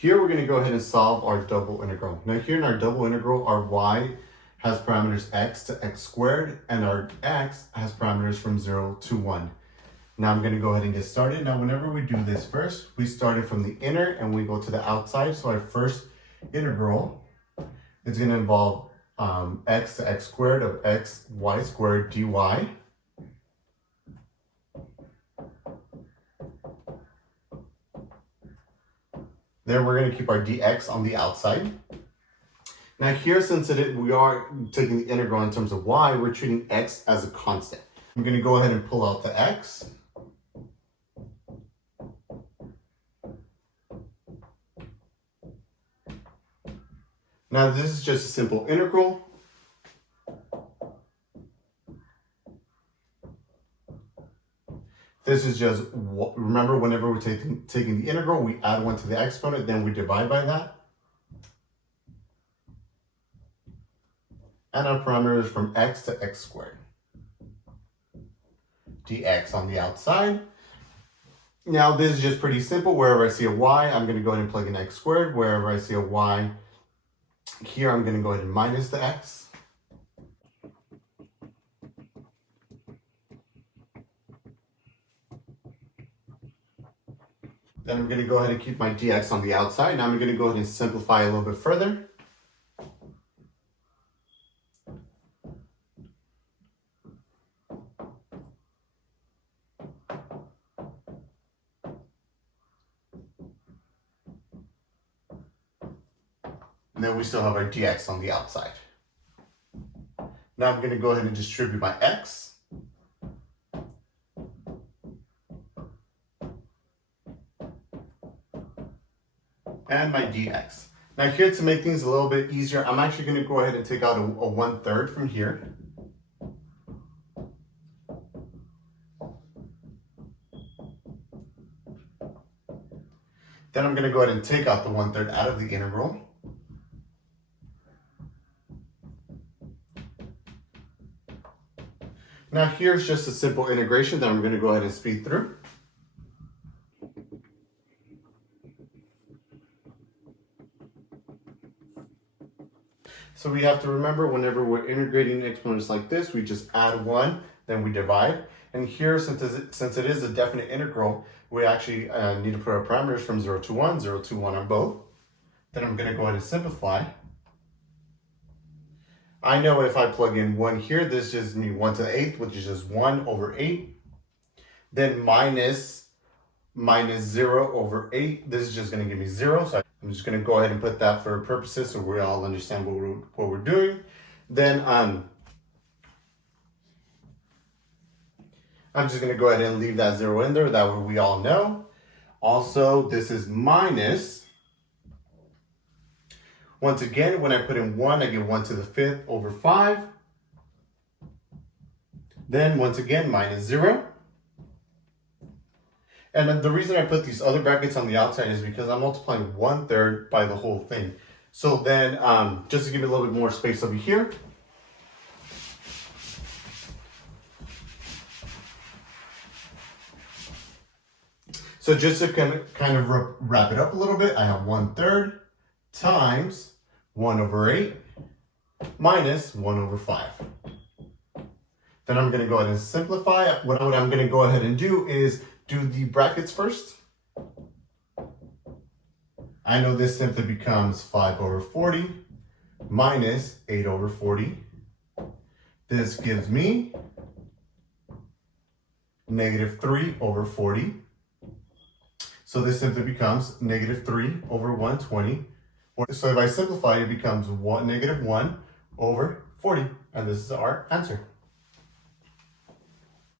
Here we're going to go ahead and solve our double integral. Now here in our double integral, our y has parameters x to x squared, and our x has parameters from 0 to 1. Now I'm going to go ahead and get started. Now whenever we do this first, we started from the inner and we go to the outside. So our first integral is going to involve x to x squared of x y squared dy. Then we're going to keep our dx on the outside. Now here, since we are taking the integral in terms of y, we're treating x as a constant. I'm going to go ahead and pull out the x. Now this is just a simple integral. This is just, remember, whenever we're taking the integral, we add 1 to the exponent, then we divide by that. And our parameter is from x to x squared. dx on the outside. Now this is just pretty simple. Wherever I see a y, I'm going to go ahead and plug in x squared. Wherever I see a y, here I'm going to go ahead and minus the x. Then I'm going to go ahead and keep my dx on the outside. Now I'm going to go ahead and simplify a little bit further. And then we still have our dx on the outside. Now I'm going to go ahead and distribute my x. And my dx. Now here, to make things a little bit easier, I'm actually going to go ahead and take out a 1/3 from here. Then I'm going to go ahead and take out the 1/3 out of the integral. Now here's just a simple integration that I'm going to go ahead and speed through. So we have to remember, whenever we're integrating exponents like this, we just add 1, then we divide. And here, since it is a definite integral, we actually need to put our parameters from 0 to 1, 0 to 1 on both. Then I'm going to go ahead and simplify. I know if I plug in 1 here, this just means 1 to the 8th, which is just 1 over 8. Then minus 0 over 8, this is just going to give me 0. So I'm just going to go ahead and put that for purposes so we all understand what we're doing. Then I'm just going to go ahead and leave that 0 in there. That way we all know. Also, this is minus. Once again, when I put in 1, I get 1 to the 5th over 5. Then once again, minus 0. And the reason I put these other brackets on the outside is because I'm multiplying 1/3 by the whole thing. So then, just to give it a little bit more space over here. So just to kind of wrap it up a little bit, I have 1/3 times 1 over 8 minus 1 over 5. Then I'm going to go ahead and simplify. What I'm going to go ahead and do is do the brackets first. I know this simply becomes 5 over 40 minus 8 over 40. This gives me negative 3 over 40. So this simply becomes negative 3 over 120. So if I simplify, it becomes negative 1 over 40. And this is our answer.